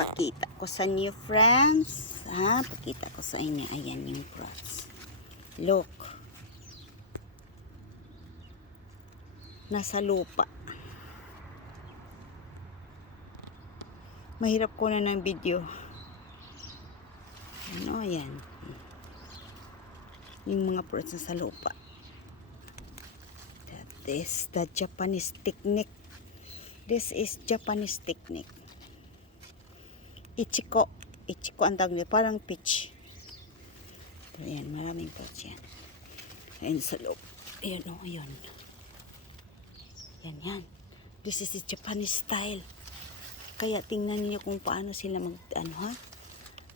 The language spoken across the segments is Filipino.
Ipakita ko sa inyo, friends. Ha? Pakita ko sa inyo. Ayan yung fruits. Look. Nasa lupa. Mahirap ko na ng video. Ano, ayan. Yung mga fruits na sa lupa. That is the Japanese technique. This is Japanese technique. Ichiko. Ichiko ang tawag nila. Parang peach. Ayan, maraming fruits yan. Ayan sa loob. Ayan o, ayan. Yan, yan. This is the Japanese style. Kaya tingnan niyo kung paano sila ano ha.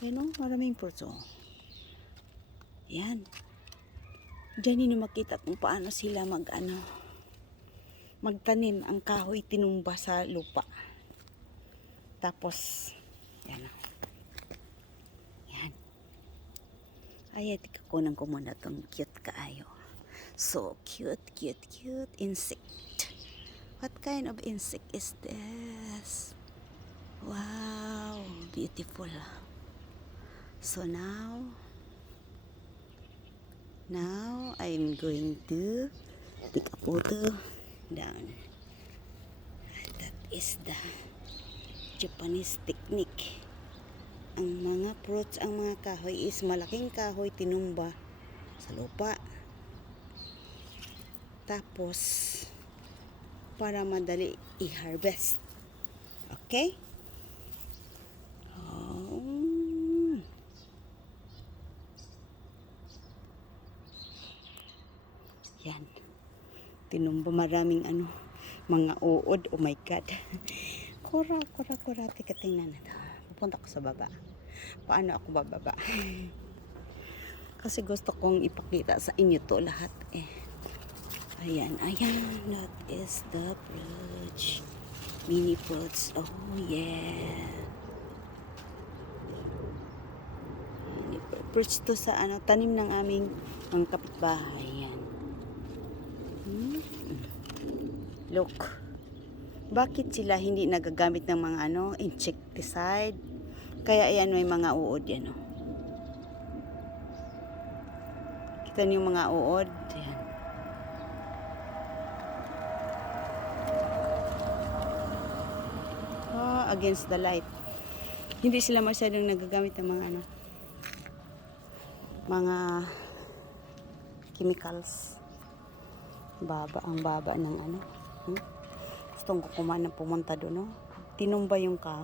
Ayan o, maraming fruits o. Yan. Diyan niyo makita kung paano sila magtanim ang kahoy tinumba sa lupa. Tapos, yan o. Yan. Ay, tikakunan ko muna itong cute kaayo. So, cute, cute, cute insect. What kind of insect is this? Wow, beautiful. So now I'm going to take a photo down. That is the Japanese technique. Ang mga fruits, ang mga kahoy is malaking kahoy tinumba sa lupa. Tapos, para madali i-harvest. Okay? Oh. Yan. Tinumba maraming mga uod. Oh my God. Kura. Teka, tingnan na ito. Pupunta ko sa baba. Paano ako bababa? Kasi gusto kong ipakita sa inyo to lahat eh. Ayan. That is the bridge. Mini fruits. Oh yeah. Mini fruits to sa tanim ng aming mga kapitbahay. Yan. Look. Bakit sila hindi nagagamit ng mga insecticide? Kaya ayan, may mga uod yan. Oh. Kita niyo yung mga uod. Yan. Oh, against the light. Hindi sila masyadong nagagamit ng mga chemicals. Ang baba ng Gustong ko pumunta doon, no? Tinumba yung kahoy.